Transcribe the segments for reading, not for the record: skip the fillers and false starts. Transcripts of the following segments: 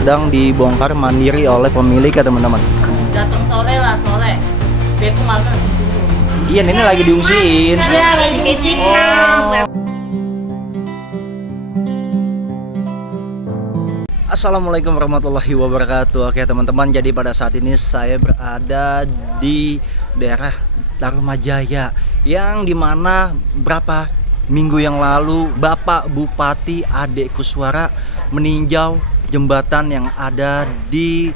sedang dibongkar mandiri oleh pemilik ya teman-teman. Datang sore lah, sore. Besok malam langsung turun. Iya, ini lagi diungsiin. Iya, lagi diungsiin. Assalamualaikum warahmatullahi wabarakatuh. Oke teman-teman, jadi pada saat ini saya berada di daerah Tarumajaya, yang dimana berapa minggu yang lalu Bapak Bupati Ade Kuswara meninjau jembatan yang ada di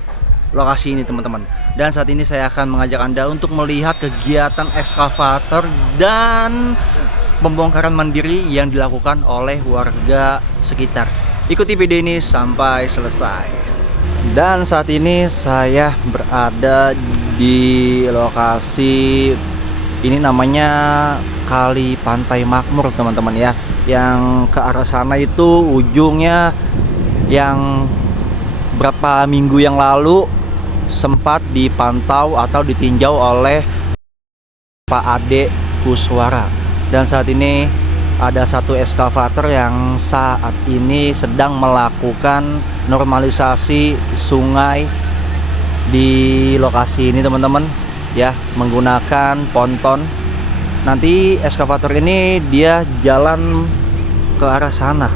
lokasi ini teman-teman. Dan saat ini saya akan mengajak Anda untuk melihat kegiatan ekskavator dan pembongkaran mandiri yang dilakukan oleh warga sekitar. Ikuti video ini sampai selesai. Dan saat ini saya berada di lokasi ini, namanya Kali Pantai Makmur teman-teman ya. Yang ke arah sana itu ujungnya yang berapa minggu yang lalu sempat dipantau atau ditinjau oleh Pak Ade Kuswara. Dan saat ini ada satu ekskavator yang saat ini sedang melakukan normalisasi sungai di lokasi ini teman-teman ya, menggunakan ponton. Nanti ekskavator ini dia jalan ke arah sana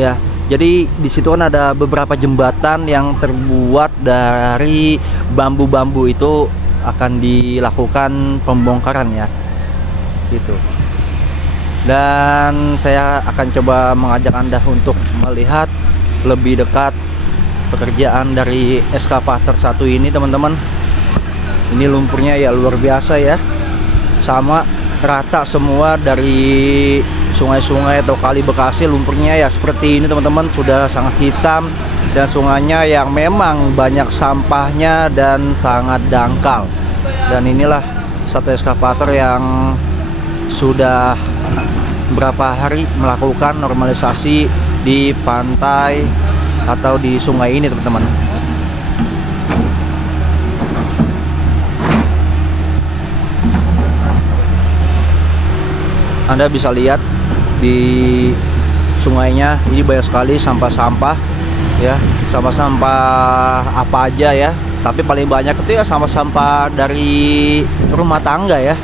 ya. Jadi di situ kan ada beberapa jembatan yang terbuat dari bambu-bambu, itu akan dilakukan pembongkaran ya gitu. Dan saya akan coba mengajak Anda untuk melihat lebih dekat pekerjaan dari ekskavator satu ini teman-teman. Ini lumpurnya ya luar biasa ya, sama rata semua dari sungai-sungai atau kali Bekasi. Lumpurnya ya seperti ini teman-teman, sudah sangat hitam, dan sungainya yang memang banyak sampahnya dan sangat dangkal. Dan inilah satu ekskavator yang sudah berapa hari melakukan normalisasi di pantai atau di sungai ini teman-teman. Anda bisa lihat di sungainya ini banyak sekali sampah-sampah ya, sampah-sampah apa aja ya, tapi paling banyak itu ya sampah-sampah dari rumah tangga ya.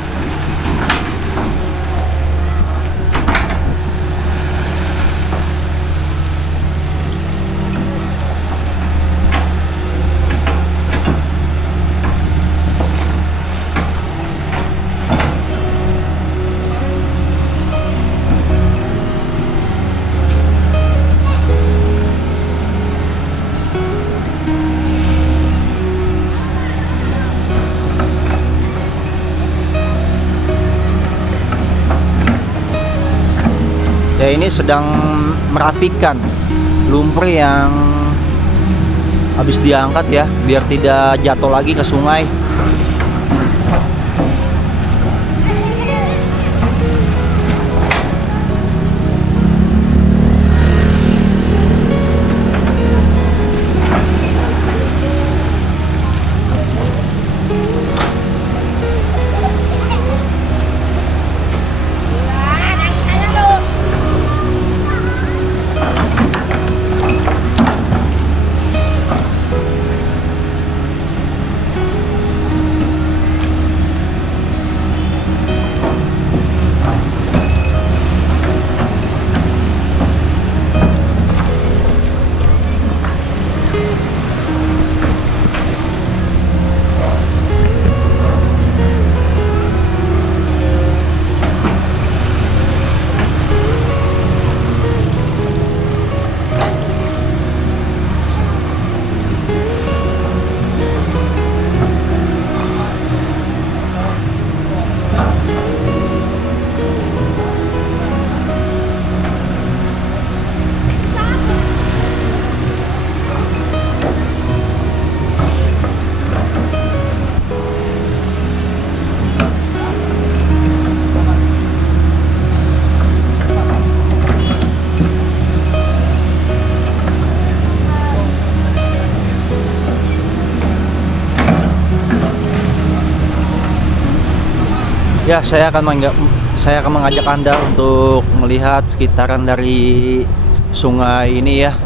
Ya, ini sedang merapikan lumpur yang habis diangkat ya, biar tidak jatuh lagi ke sungai. Ya, saya akan mengajak Anda untuk melihat sekitaran dari sungai ini ya.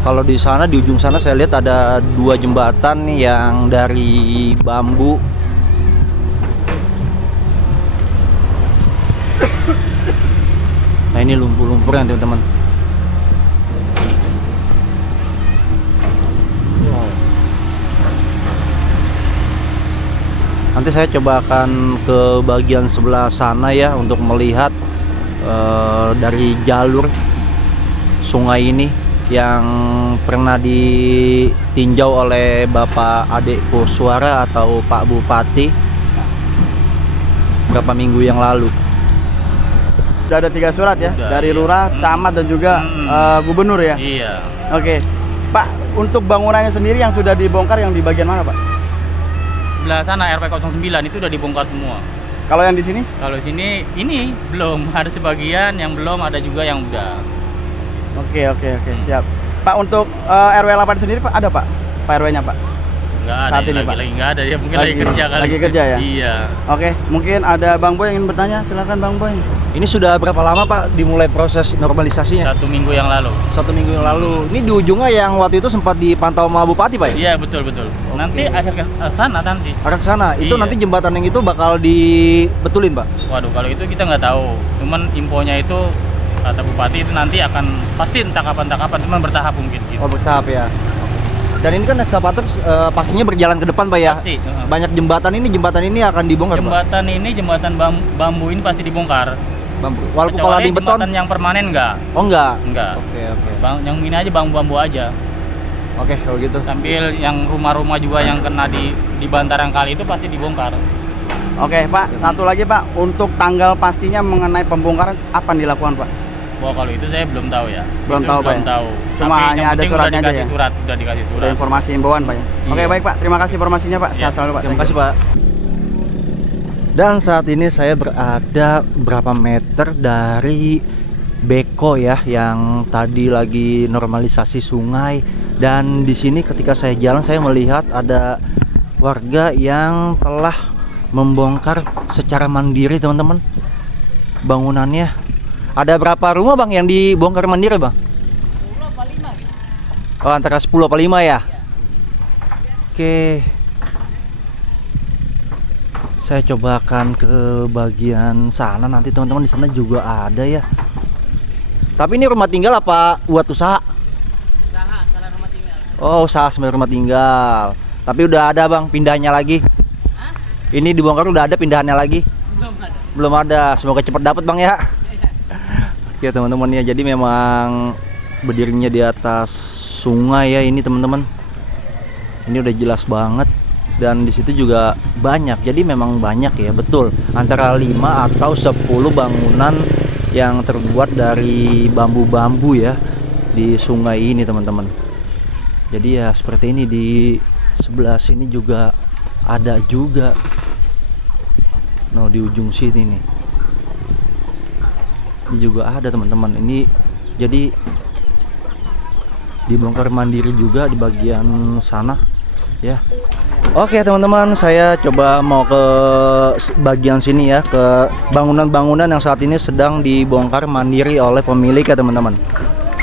Kalau di sana, di ujung sana saya lihat ada 2 jembatan nih yang dari bambu. Nah ini lumpur-lumpurnya teman-teman. Wow. Nanti saya coba akan ke bagian sebelah sana ya untuk melihat dari jalur sungai ini yang pernah ditinjau oleh Bapak Ade Kuswara atau Pak Bupati beberapa minggu yang lalu. Sudah ada 3 surat ya, Udah, dari iya. lurah, camat dan juga gubernur ya. Iya. Oke, Pak, untuk bangunannya sendiri yang sudah dibongkar yang di bagian mana, Pak? Sebelah sana RW 09 itu udah dibongkar semua. Kalau yang di sini? Kalau sini ini belum, ada sebagian yang belum, ada juga yang udah. Oke, siap. Pak, untuk RW 8 sendiri Pak ada Pak? Pak RW-nya Pak? Nggak ada Saat ini, ini, Pak? lagi nggak ada, dia mungkin lagi kerja kali. Lagi kerja ya? Iya. Oke, mungkin ada Bang Boy yang ingin bertanya, silakan Bang Boy. Ini sudah berapa lama Pak dimulai proses normalisasinya? 1 minggu yang lalu. 1 minggu yang lalu. Ini di ujungnya yang waktu itu sempat dipantau sama Bupati Pak ya? Iya, betul. Nanti akhir ke sana nanti. Arah ke sana. Itu Iya. nanti jembatan yang itu bakal dibetulin Pak? Waduh, kalau itu kita nggak tahu. Cuman infonya itu kata Bupati itu nanti akan pasti entah kapan, cuman bertahap mungkin gitu. Oh bertahap ya. Dan ini kan eskavator pastinya berjalan ke depan Pak ya? Pasti. Banyak jembatan ini akan dibongkar Pak? Jembatan bambu ini pasti dibongkar. Bambu. Walaupun kalau di beton? Jembatan yang permanen enggak. Oh enggak? Enggak. Oke. Yang ini aja bambu aja. Oke kalau gitu. Sambil yang rumah-rumah juga yang kena di bantaran kali itu pasti dibongkar. Oke, Pak, satu lagi Pak, untuk tanggal pastinya mengenai pembongkaran apa yang dilakukan Pak? Wah, kalau itu saya belum tahu ya. Belum Itu tahu, Pak, belum ya? tahu. Cuma Tapi hanya yang ada penting suratnya aja ya? Udah dikasih surat. Udah informasi himbauan Pak ya? Oke, Iya. baik Pak, terima kasih informasinya Pak. Sehat Iya. selalu Pak. Terima kasih Pak. Dan saat ini saya berada berapa meter dari beko ya yang tadi lagi normalisasi sungai. Dan di sini ketika saya jalan saya melihat ada warga yang telah membongkar secara mandiri teman-teman bangunannya. Ada berapa rumah Bang yang dibongkar mandiri Bang? 10 apa 5 gitu. Oh antara 10 apa 5 ya? Oke. Saya coba akan ke bagian sana nanti teman-teman, di sana juga ada ya. Tapi ini rumah tinggal apa buat usaha? Usaha salah rumah tinggal. Oh, usaha sebenarnya rumah tinggal. Tapi udah ada Bang pindahnya lagi. Hah? Ini dibongkar udah ada pindahannya lagi? Belum ada. Belum ada. Semoga cepat dapat Bang ya. Ya teman-teman ya, jadi memang berdirinya di atas sungai ya ini teman-teman. Ini udah jelas banget. Dan di situ juga banyak, jadi memang banyak ya, betul. Antara 5 atau 10 bangunan yang terbuat dari bambu-bambu ya di sungai ini teman-teman. Jadi ya seperti ini, di sebelah sini juga ada juga. No, di ujung sini nih. Ini juga ada teman-teman. Ini jadi dibongkar mandiri juga di bagian sana ya. Oke teman-teman, saya coba mau ke bagian sini ya, ke bangunan-bangunan yang saat ini sedang dibongkar mandiri oleh pemilik ya teman-teman.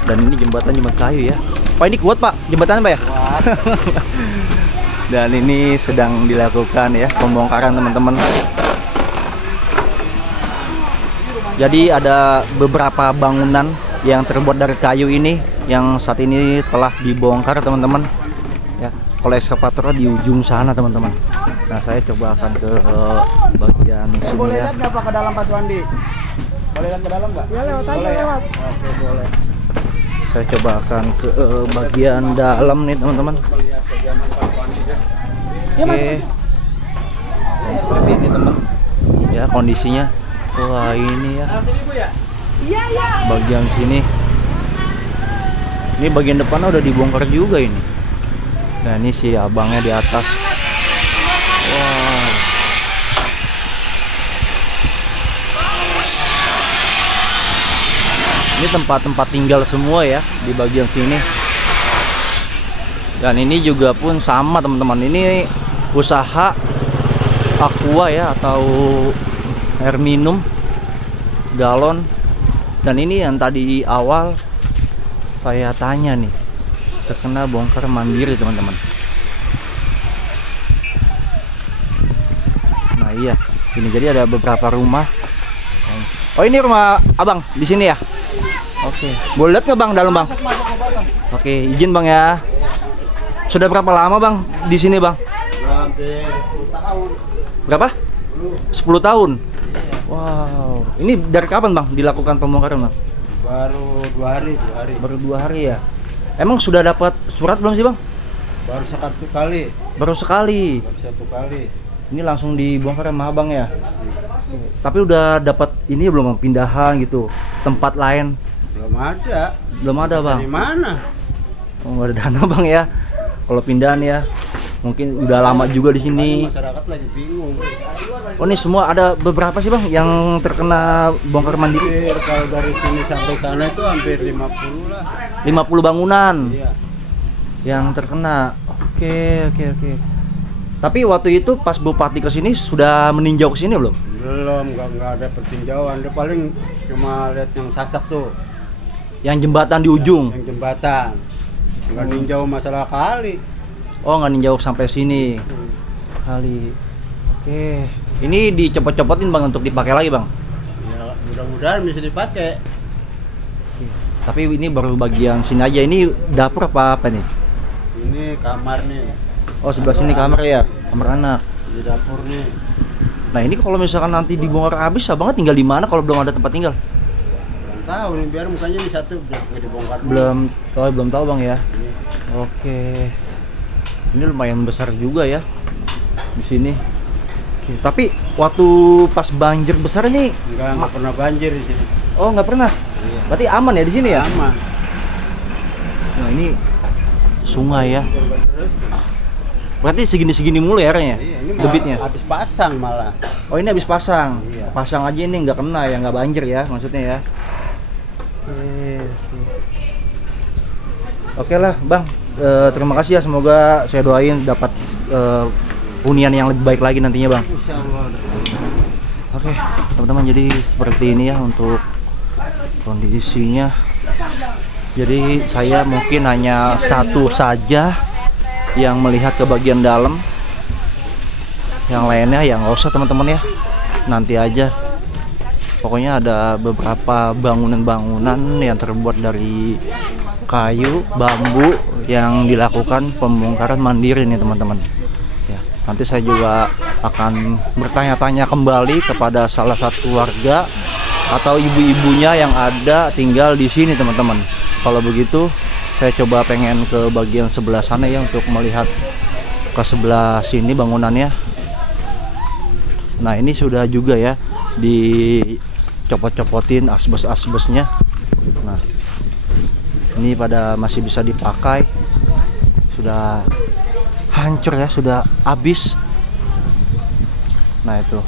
Dan ini jembatan kayu ya. Pak ini kuat Pak jembatannya Pak ya? Dan ini sedang dilakukan ya pembongkaran teman-teman. Jadi ada beberapa bangunan yang terbuat dari kayu ini yang saat ini telah dibongkar teman-teman ya oleh eskavator di ujung sana teman-teman. Nah saya coba akan ke bagian sini Boleh ya. lihat nggak Pak ke dalam Pak Suandi? Boleh lihat ke dalam nggak? Ya lewat aja lewat. Oke boleh. Saya coba akan ke bagian dalam nih teman-teman. Melihat kediaman Pak Suandi ya. Oke. Nah, seperti ini teman. Ya kondisinya. Wah ini ya. Sini Bu ya? Bagian sini. Ini bagian depannya udah dibongkar juga ini. Nah ini si abangnya di atas. Wow. Ini tempat-tempat tinggal semua ya di bagian sini. Dan ini juga pun sama teman-teman. Ini usaha aqua ya atau air minum galon. Dan ini yang tadi awal saya tanya nih, terkena bongkar mandiri teman-teman. Nah iya, ini jadi ada beberapa rumah. Oh ini rumah abang di sini ya? Oke, boleh lihat nggak bang dalam bang? Oke, izin bang ya. Sudah berapa lama bang di sini bang? Hampir 10 tahun. Berapa? 10 tahun. Wow, ini dari kapan bang dilakukan pembongkaran bang? Baru 2 hari. Baru 2 hari ya. Emang sudah dapat surat belum sih bang? Baru satu kali. Baru sekali. Baru 1 kali. Ini langsung dibongkar sama abang ya. Tapi udah dapat ini belum bang, pindahan gitu, tempat lain? Belum ada. Belum ada bang. Dari mana? Oh, nggak ada dana bang ya. Kalau pindahan ya, mungkin udah lama juga di sini. Masyarakat lagi bingung. Oh ini semua ada beberapa sih bang yang terkena bongkar mandiri. Hampir kalau dari sini sampai sana itu hampir 50 lah. 50 bangunan Iya. yang terkena. Oke. Tapi waktu itu pas Bupati ke sini sudah meninjau ke sini belum? Belum, nggak ada pertinjauan. Dia paling cuma lihat yang sasak tuh, Yang jembatan di ujung. yang jembatan. Nggak ninjau masalah kali. Oh nggak ninjau sampai sini kali. Oke. Ini dicopot-copotin bang untuk dipakai lagi bang. Ya mudah-mudahan bisa dipakai. Tapi ini baru bagian sini aja. Ini dapur apa nih? Ini kamar nih, Oh sebelah sini kamar ya, kamar anak. di dapur nih. Nah ini kalau misalkan nanti dibongkar habis, abang tinggal di mana kalau belum ada tempat tinggal? Belum tahu nih, biar mukanya di satu nggak dibongkar. Belum tahu bang ya. Ini. Oke. Ini lumayan besar juga ya di sini. Oke. Tapi waktu pas banjir besar ini, Nggak pernah banjir di sini. oh nggak pernah. Iya. Berarti aman ya di sini ya? Aman. Nah ini sungai ya. Berarti segini-segini mulu ya airnya? Iya, ini Debitnya? habis pasang malah. Oh ini habis pasang? Iya. Pasang aja ini nggak kena ya, nggak banjir ya maksudnya ya? Oke lah bang, terima kasih ya, semoga saya doain dapat hunian yang lebih baik lagi nantinya bang. Insya Allah. Oke teman-teman, jadi seperti ini ya untuk kondisinya. Jadi saya mungkin hanya satu saja yang melihat ke bagian dalam, yang lainnya ya nggak usah teman-teman ya, nanti aja. Pokoknya ada beberapa bangunan-bangunan yang terbuat dari kayu, bambu yang dilakukan pembongkaran mandiri nih teman-teman ya. Nanti saya juga akan bertanya-tanya kembali kepada salah satu warga atau ibu-ibunya yang ada tinggal di sini teman-teman. Kalau begitu saya coba pengen ke bagian sebelah sana ya, untuk melihat ke sebelah sini bangunannya. Nah ini sudah juga ya dicopot-copotin asbes-asbesnya. Nah ini pada masih bisa dipakai, sudah hancur ya, sudah habis. Nah itu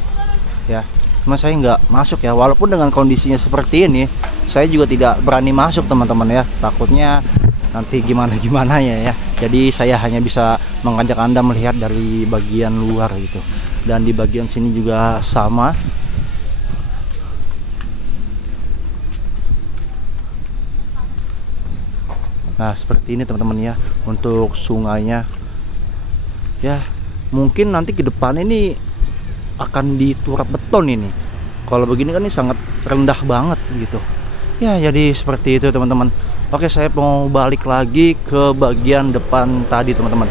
ya, cuma saya nggak masuk ya, walaupun dengan kondisinya seperti ini saya juga tidak berani masuk teman-teman ya, takutnya nanti gimana ya. Jadi saya hanya bisa mengajak Anda melihat dari bagian luar gitu. Dan di bagian sini juga sama. Nah seperti ini teman-teman ya untuk sungainya ya. Mungkin nanti ke depan ini akan diturap beton ini. Kalau begini kan ini sangat rendah banget gitu ya. Jadi seperti itu teman-teman. Oke, saya mau balik lagi ke bagian depan tadi teman-teman.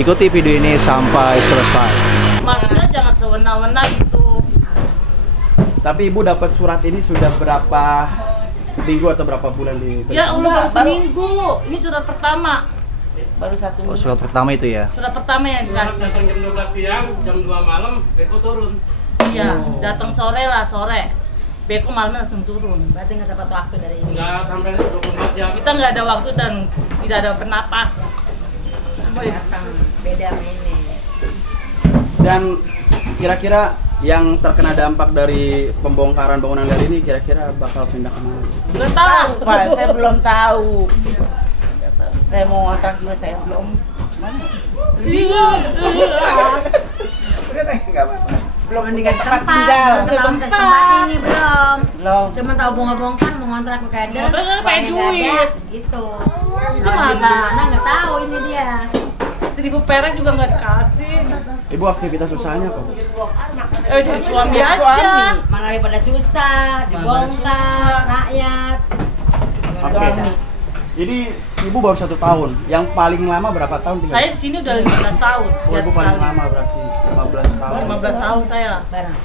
Ikuti video ini sampai selesai. Maksudnya jangan sewena-wena gitu. Tapi ibu dapat surat ini sudah berapa minggu atau berapa bulan di? Ya Allah, baru seminggu. Ini surat pertama. Baru 1 Oh, minggu. surat pertama itu ya. Surat pertama yang dikasih. Datang jam 12 siang, jam 2 malam, Beko turun. Iya, datang sore lah, sore. Beko malamnya langsung turun. Berarti nggak dapat waktu dari ini. Nggak sampai 24 jam. Kita nggak ada waktu dan tidak ada bernapas. Beda sama ini. Dan kira-kira yang terkena dampak dari pembongkaran bangunan liar ini kira-kira bakal pindah kemana? Nggak tahu. Pak, saya belum tahu. Saya mau ngontrak juga, saya belum. Bingung. belum Belum punya dikasih tempat tempat, tinggal. belum tahu Tempat. tempat ini belum. Belum. Cuma tahu bongkar mau ngontrak ke keder. Ngontrak kan pakai uangnya nggak duit. ada, gitu. Itu Kalau mana? Mana nggak tahu ini dia. 1.000 perak juga nggak dikasih. Ibu aktivitas usahanya kok. Jadi suami aja. Suami. Mana daripada susah, dibongkar, rakyat. Nggak Oke. bisa. Jadi ibu baru 1 tahun. Yang paling lama berapa tahun tinggal? Saya di sini udah 15 tahun. Oh, Lihat ibu paling sekali. lama berarti 15 tahun. 15 tahun saya. Barang.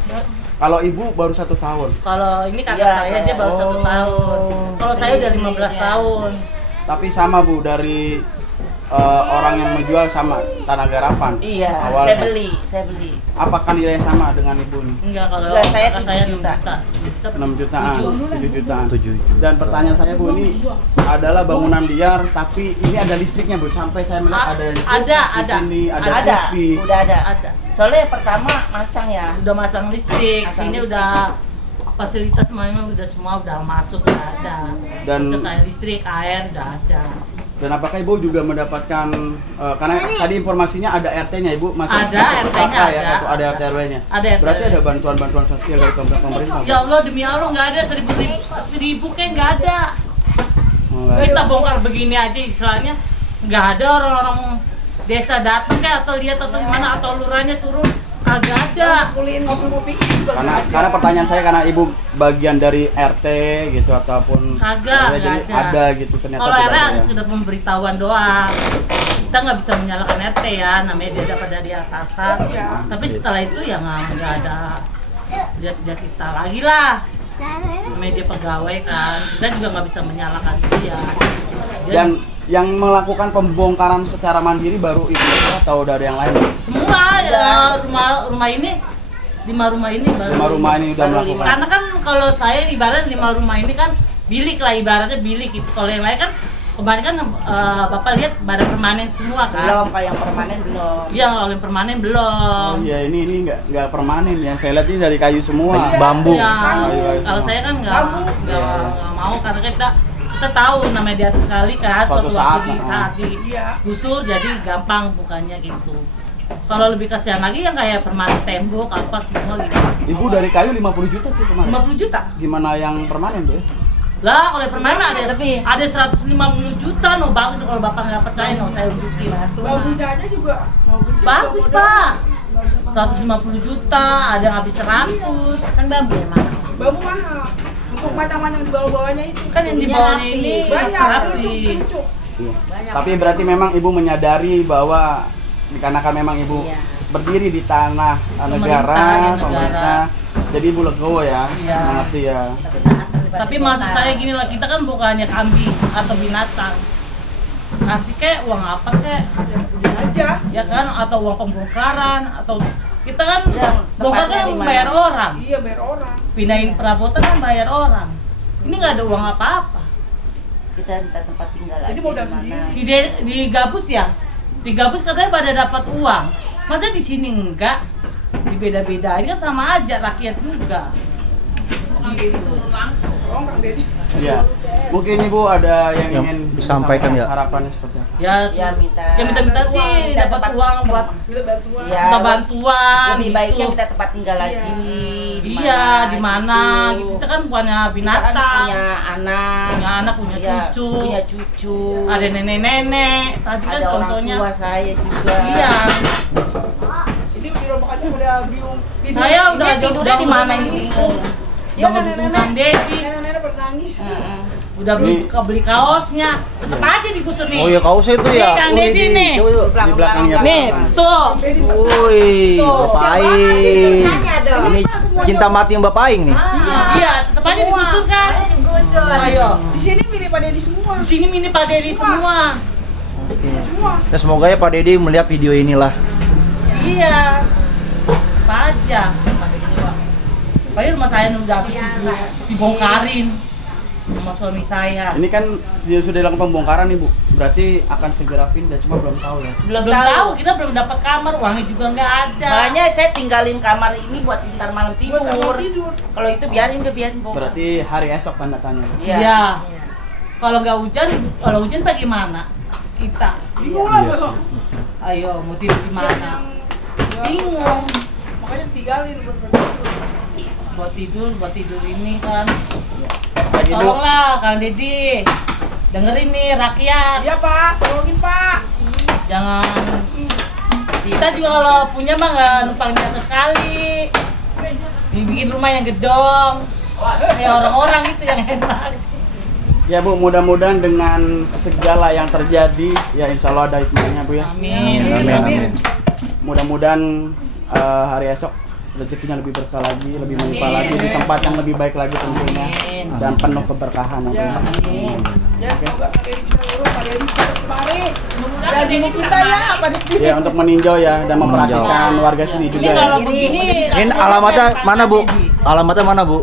Kalau ibu baru 1 tahun. Kalau ini kakak Iya, saya dia baru 1 Oh. tahun. Kalau saya udah 15 tahun. Tapi sama Bu dari orang yang menjual sama Tanah Garapan. Iya, Awalnya. saya beli. Apakah nilainya sama dengan ibu nih? Enggak, kalau Enggak, saya kakak saya 7 6 juta. juta. 6 jutaan, 7 jutaan. 7 juta. Dan pertanyaan saya Bu, ini adalah bangunan liar tapi ini ada listriknya Bu. Sampai saya melihat ada Ada, di ada. sini, ada Ada, TV. udah ada. Ada. Soalnya yang pertama masang ya. Udah masang listrik. Masang Sini listrik. udah fasilitas semuanya udah semua udah masuk, udah ada. Dan- Masuk kayak listrik, air udah ada. Dan apakah Ibu juga mendapatkan karena tadi informasinya ada RT-nya Ibu masuk Ada, RT-nya kakak ya, ada. kartu ada RT RW-nya. Ada RT. Berarti ada bantuan-bantuan sosial dari pemerintah. Bu? Ya Allah, demi Allah nggak ada 1.000 kayak nggak ada. Oh, nggak ada. Kita bongkar begini aja istilahnya nggak ada orang-orang desa datang kayak atau lihat atau gimana atau lurahnya turun kagak ada. Karena pertanyaan saya karena Ibu bagian dari RT gitu ataupun Kagak, RW, jadi nggak ada. ada gitu ternyata Kalau tidak RT ada hanya ya. sekedar pemberitahuan doang. Kita nggak bisa menyalahkan RT ya, namanya dia dapat dari atasan. Tapi setelah itu ya nggak ada lihat kita lagi lah. Namanya dia pegawai kan, kita juga nggak bisa menyalahkan dia. Yang melakukan pembongkaran secara mandiri baru Ibu atau udah ada yang lain? Semua ya, rumah ini 5 rumah ini baru. 5 rumah ini udah Baru melakukan. Karena kan kalau saya ibarat 5 rumah ini kan bilik lah, ibaratnya bilik gitu. Kalau yang lain kan kebanyakan Bapak lihat pada permanen semua kan. Belum, kalau yang permanen belum. Iya, kalau yang permanen belum. Oh iya, ini nggak permanen ya. Saya lihat ini dari kayu semua. Bambu. Ya, Kayu kalau semua. saya kan nggak mau karena kita tahu namanya di atas sekali kan Suatu suatu waktu di saat, saat digusur jadi gampang bukannya gitu. Kalau lebih kasihan lagi yang kayak permanen tembok apa semua gitu. Ibu dari kayu 50 juta sih kemarin. 50 juta. Gimana yang permanen Bu ya? Lah kalau yang permanen ada Lebih. ada 150 juta no, bagus kalau Bapak nggak percaya no saya unjukin. Baunya juga Bagus Pak. 150 juta, ada yang habis 100. Kan bambu ya, Mak. bambu mahal. Untuk macam-macam di bawah-bawahnya itu Kan yang di Iya, bawahnya rapi. ini banyak, rapi. kerucuk. Iya. Banyak. Tapi berarti memang Ibu menyadari bahwa dikarenakan memang Ibu Iya. berdiri di tanah Pemerintah, negara, ya, negara. pemerintah. Jadi Ibu legowo ya, Iya. mengerti ya. Satu saat kan dikasih Tapi maksud bongkar. saya gini lah, kita kan bukannya kambing atau binatang. Ngasih kayak uang apa kayak Udah aja. ya kan, atau uang pembongkaran atau kita kan Yang bongkar tempatnya kan di mana? bayar orang, Iya, bayar orang. pindahin perabotan kan bayar orang. Ini nggak ada uang apa-apa. Kita minta tempat tinggal Jadi aja modal di mana. sendiri. Di Gabus ya, di Gabus katanya pada dapat uang. Masa di sini enggak? Dibeda-bedain kan sama aja, rakyat juga. Orang Dedi. Iya. Mungkin Ibu ada yang Yang ingin disampaikan ya? harapannya seperti apa? Ya, Ya minta. ya minta sih minta dapat tempat- uang buat Minta bantuan. Iya. minta bantuan. Lebih baiknya gitu. minta tempat tinggal lagi. Iya, di mana gitu. Kita kan bukannya Kita kan binatang. punya anak. Punya anak, punya Iya, cucu. Punya cucu. Ada nenek-nenek. Tadi kan Ada orang contohnya tua saya juga. kasihan. Ini di rumah aja udah bingung. Saya udah Dia tidurnya di mana ini? Udah ngedukung Kang Dedi. Nenek-nenek bernangis. Heeh. Udah beli kaosnya. Tetep aja digusur nih. Oh ya kaosnya itu Nih, ya. Kang Oh, Dedi ini. nih. Coba yuk. Di belakangnya. Nih, tuh. Woi, Tuh. Bapak Aing. Tanya dong. Ini cinta mati yang Bapak Aing nih. Iya, tetep aja digusur kan. Ayo digusur. Ayo. Di sini milih Pak Dedi semua. Di sini mini Pak Dedi semua. Semua. Ya semoga ya Pak Dedi melihat video inilah. Iya. Apa aja. Padahal rumah saya udah habis dibongkarin sama suami saya. Ini kan dia sudah dilakukan pembongkaran nih Bu. Berarti akan segera pindah, cuma belum tahu ya. Belum Belum tahu. tahu, kita belum dapat kamar, uangnya juga nggak ada. Makanya saya tinggalin kamar ini buat ntar malam tidur. Buat kamar tidur. Kalau itu biarin bongkar. Berarti hari esok tanda tanya. Bu. Iya. Iya. Iya. Kalau kalau hujan bagaimana? Kita. Bingung lah besok. Ayo, mau tidur di mana? Bingung. Makanya Makanya ditinggalin buat buat tidur ini kan. Lagi dulu. Tolonglah Kang Deddy, dengerin nih rakyat. Iya Pak, tolongin Pak. Jangan, kita juga kalau punya mah nggak numpang di atas kali, dibikin rumah yang gedong kayak orang-orang itu yang enak. Ya Bu, mudah-mudahan dengan segala yang terjadi, ya insya Allah ada hikmahnya Bu ya. Amin. Amin. Mudah-mudahan hari esok rezekinya lebih berkah lagi, lebih melimpah lagi di tempat yang lebih baik lagi tentunya, Amin. dan penuh keberkahan ya Bu. Ya. Amin. Ya, semoga Pak Deddy bisa ngurus, Pak Deddy bisa kemari. Dan di kita ya, Pak Deddy. Ya untuk meninjau ya dan memperhatikan warga sini juga Ini ya. kalau begini, Ini langsung alamatnya aja mana Bu? Deddy. Alamatnya mana Bu?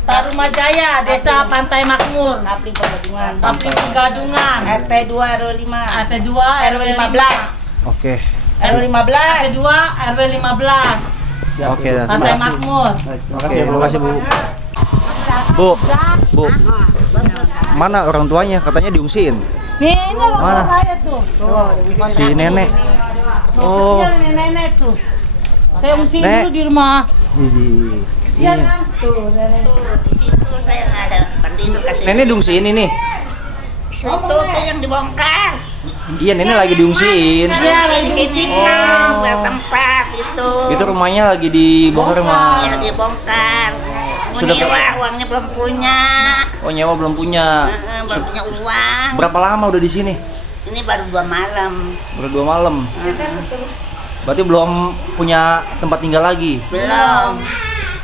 Tarumajaya, Desa Pantai Makmur, Kapling Pegadungan. Tapi Pegadungan, RT 2 RW 5. RT 2 RW 15, Oke. RW 15. RT 2 RW 15, Siap, Oke, Bu. dah. Pantai Terima kasih. Makmur. Baik, terima Oke, kasih ya Bu. terima kasih Bu. Bu. Mana orang tuanya? Katanya diungsiin. Nih, ini orang Mana? saya tuh. Si nenek. Oh. Kesian nenek-nenek tuh. Saya ungsiin Nek. dulu di rumah. Widih. Kesian Iya. kan? Tuh, nenek. Di situ saya nggak ada tempat tidur kasih. Nenek diungsiin ini. Itu tuh yang dibongkar. Iya, nenek lagi diungsiin. Iya, lagi Di sini diungsiin. kan bertempat itu. Itu rumahnya lagi dibongkar sama. Ya dibongkar. Sudah Nyewa uangnya belum punya. Oh, nyewa belum punya. Belum punya uang. Berapa lama udah di sini? Ini baru 2 malam. Baru 2 malam. Berarti belum punya tempat tinggal lagi. Belum.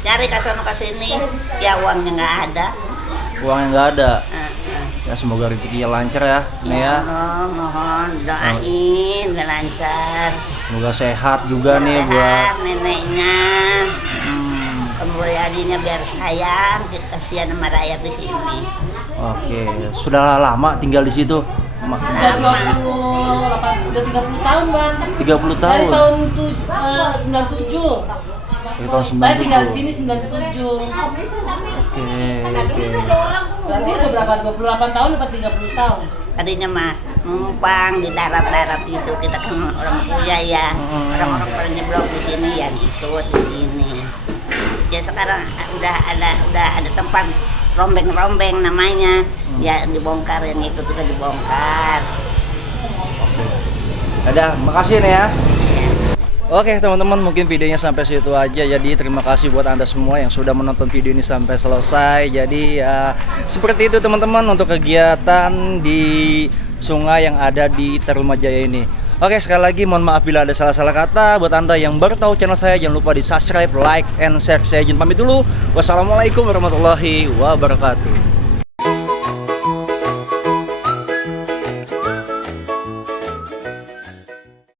Cari ke sono ke sini, ya uangnya nggak ada. Uangnya nggak ada. Heeh. Ya semoga rezekinya lancar ya, Nek ya. Allah, mohon doain biar lancar. Semoga sehat juga nih Sehat buat. neneknya. Hmm, Kemudian biar sayang, kasihan sama rakyat di sini. Oke, sudah lama tinggal di situ. Udah 30 tahun, Bang. 30 Dari tahun. tahun 97. Dari tahun Saya tinggal di 97. sini 97. Oke. Berarti udah berapa? 28 tahun apa 30 tahun? Tadinya mah numpang di darat-darat itu, kita kan orang kaya ya. Orang-orang pada nyebrang di sini ya ikut di sini. Ya sekarang udah ada tempat rombeng-rombeng namanya. Ya dibongkar, yang ikut juga dibongkar. Dadah, makasih nih ya. Oke teman-teman, mungkin videonya sampai situ aja. Jadi terima kasih buat anda semua yang sudah menonton video ini sampai selesai. Jadi ya seperti itu teman-teman untuk kegiatan di sungai yang ada di Tarumajaya ini. Oke, sekali lagi mohon maaf bila ada salah-salah kata. Buat anda yang baru tahu channel saya, jangan lupa di subscribe, like, and share. Saya izin pamit dulu. Wassalamualaikum warahmatullahi wabarakatuh.